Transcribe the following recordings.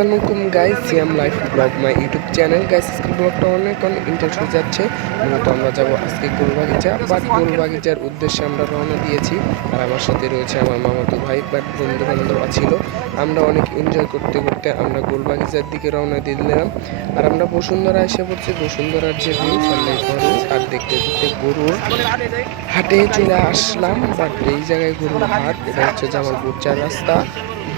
আসসালামু আলাইকুম guys, CM life blog my YouTube channel. Guys আজকে ব্লগটা অনেক ইন্টারেস্ট হয়ে যাচ্ছে। মূলত আমরা যাব আজকে গোলবাগিচা, বাট গোলবাগিচার উদ্দেশ্যে আমরা রওনা দিয়েছি। আর আমার সাথে রয়েছে আমার মামাতো ভাই, বাট বন্ধু বান্ধব ছিল। আমরা অনেক এনজয় করতে করতে আমরা গোলবাগিচার দিকে রওনা দিলাম। আর আমরা বসুন্ধরা এসে পড়ছি। বসুন্ধরার যে ভিউ সানলাইট ফরেস্ট আর দেখতে দেখতে গরুর হাটে চলে আসলাম। বাট এই জায়গায় গরুর হাট, এটা হচ্ছে জামালপুর 4 রাস্তা,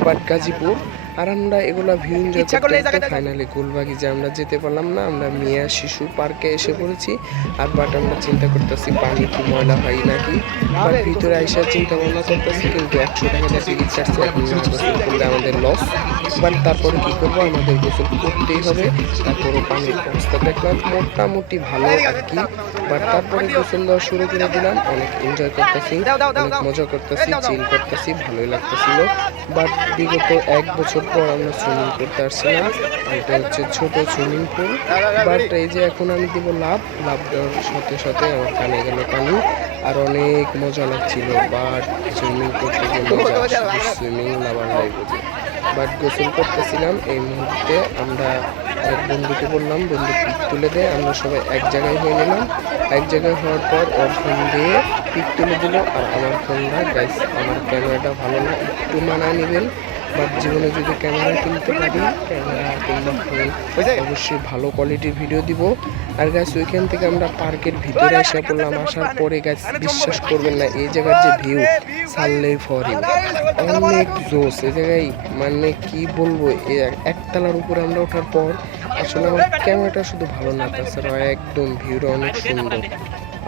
বাট গাজীপুর। আর আমরা এগুলা ভিউ এনজয় করতে ফাইনালি গোলবাগিচা আমরা যেতে পারলাম না। আমরা মিয়া শিশু পার্কে এসে পড়েছি। আর বাট আমরা চিন্তা করতেছি পানি কি ময়লা হয় নাকি, বাট ভিতরে আইসা চিন্তা ভাবনা করতেছি, কিন্তু 100 টাকা দিয়ে টিকিট কাটছি, এখন না গোসল করলে আমাদের লস। বাট তারপরে কি করবো, আমাদের গোসল করতেই হবে। তারপরে পানির অবস্থা দেখলাম মোটামুটি ভালো আর কি। বাট তারপরে গোসল দেওয়া শুরু করে দিলাম। অনেক এনজয় করতেছি, অনেক মজা করতেছি, চিল করতেছি, ভালোই লাগতেছিল। বাট বিগত 1 বছর পর আমরা সুইমিং করতে আসছিলাম। এটা হচ্ছে ছোট সুইমিং পুল। বাট এই যে এখন আমি দিব লাভ দেওয়ার সাথে সাথে আমার কানে গেল পানি। আর অনেক মজা লাগছিল। বাট সুইমিং করতে যে মজা, সুইমিং লাভার লাগবে। বাট গোসল করতেছিলাম এই মুহূর্তে আমরা এক বন্ধুকে বললাম বন্ধু পিক তুলে দেয়। আমরা সবাই এক জায়গায় হয়ে নিলাম। এক জায়গায় হওয়ার পর ওর ফোন দিয়ে পিক তুলে দিল। আর আমার ফোনটা গাইস, আমার ক্যামেরাটা ভালো না, একটু মানায় নেবেন। বাট জীবনে যদি ক্যামেরা কিনতে পারি, ক্যামেরা কিংবা ফোন, অবশ্যই ভালো কোয়ালিটির ভিডিও দিব। আর গাছ ওইখান থেকে আমরা পার্কের ভিতরে এসে পড়লাম। আসার পরে গাছ বিশ্বাস করবেন না, এই জায়গার যে ভিউ সানলাইট ফরেস্ট অনেক জোস। এই জায়গায় মানে কি বলবো, একতলার উপরে আমরা ওঠার পর আসলে আমার ক্যামেরাটা শুধু ভালো না, তাছাড়া একদম ভিউটা অনেক সুন্দর।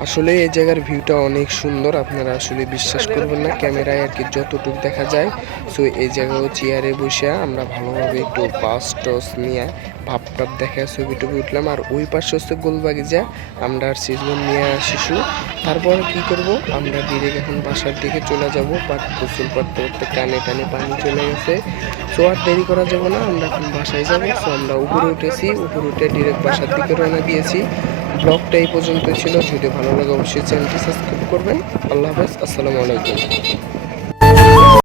আসলে এই জায়গার ভিউটা অনেক সুন্দর, আপনারা আসলে বিশ্বাস করবেন না ক্যামেরায় আর কি যতটুকু দেখা যায়। সো এই জায়গাও চেয়ারে বসে আমরা ভালোভাবে একটু বাস টস নিয়ে ভাবটাপ দেখে ছবি টবি উঠলাম। আর ওই পাশে হচ্ছে গোলবাগিচা, আমরা আর সিজন নিয়ে শিশু। তারপর কি করব, আমরা ডিরেক্ট এখন বাসার দিকে চলে যাব। বাট গোসল করতে করতে কানে টানে পানি চলে গেছে। সো আর দেরি করা যাবে না, আমরা এখন বাসায় যাবো। সো আমরা উপরে উঠেছি, উপরে উঠে ডিরেক্ট বাসার দিকে রওনা দিয়েছি। ব্লগটা এই পর্যন্ত ছিল। যদি ভালো লাগে অবশ্যই চ্যানেলটি সাবস্ক্রাইব করবেন। আল্লাহ হাফেজ, আসসালামু আলাইকুম।